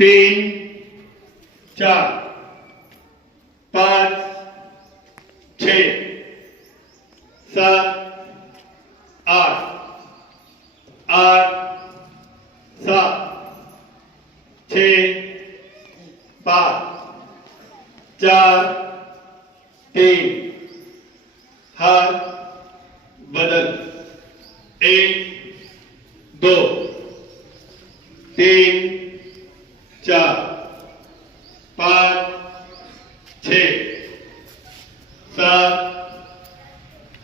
तीन, चार, पाच, छः, सात, आठ, आठ, सात, छः, पाच, चार, तीन, हाथ बदल, एक, दो, तीन, चार, पाच, छः, सात,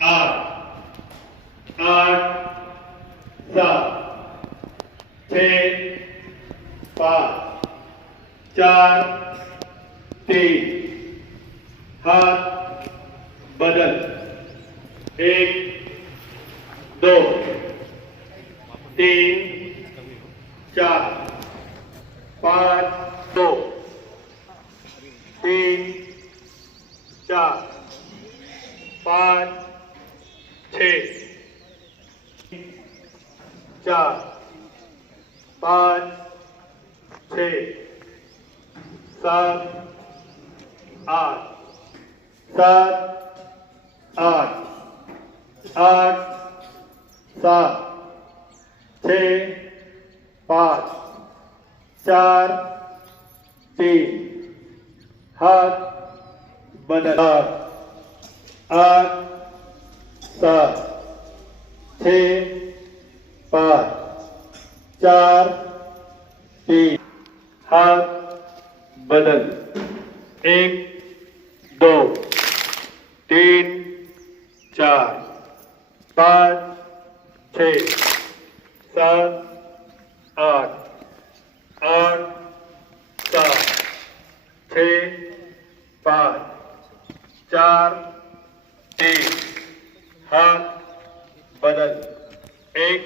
आठ, आठ, सात, छः, पाच, चार, तीन, हाथ बदल, एक, दो, तीन, चार, पाच, दो, तीन, चार, पाच, छः, चार, पाच, छः, सात, आठ, सात, आठ, आठ, सात, छः, पाच, चार, तीन, हाथ बदल, आठ, सात, छः, पाच, चार, तीन, हाथ बदल, एक, दो, तीन, चार, पाच, छः, सात, आठ, आठ, सात, छः, पाच, चार, तीन, हाथ बदल, एक,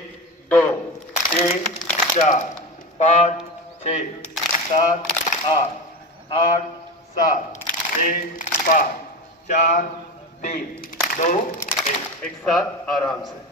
दो, तीन, चार, पाच, छः, सात, आठ, आठ, सात, छः, पाच, चार, तीन, दो, एक साथ आराम से।